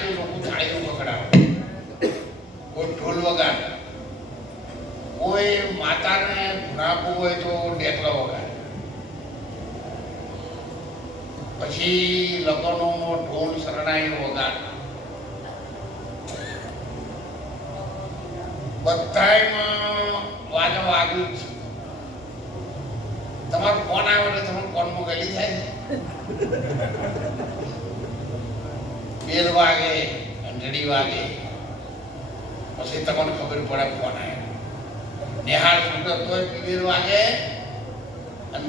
તો લોકો થાળીઓ પકડાવે, કોઈ ઢોલ વગાડે, કોઈ માતાને ભૂનાપવું હોય તો ડેકલો વગાડે, પછી લગ્નનો ઢોલ શરણાઈ વગાડે, બધામાં વાજો વાગ્યું જ છે. તમારો ફોન આવ્યો એટલે તમે ફોનમાં ગયેલી થાય છે. બેલ વાગે, ઘંટડી વાગે, પછી તમને ખબર પડે ફોન આવ્યો. નિહાળ છૂટો તોય બેલ વાગે, અને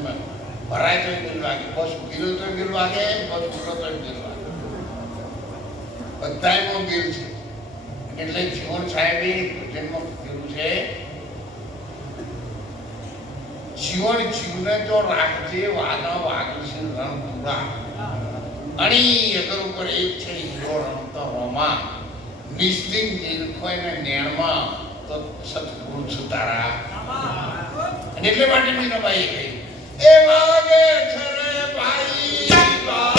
ભરાય તોય બેલ વાગે, બસ ઉભી તોય બેલ વાગે, બસ ઉભો તોય બેલ વાગે, બધામાં બેલ છે. એટલે જીવન સાહેબે ભજનમાં કીધું છે, જીવન જીવને તો રાખજે વાગા વાગશે રણપુરા, અણી અગર ઉપર એક છે હીરો રમતો રોમા, નિશ્ચિત નિર્ખોયને નેણમાં તો સત્પુરુષ તારા. અને એટલે માટે મીરાબાઈએ કહ્યું, એ વાગે છે રે ભાઈ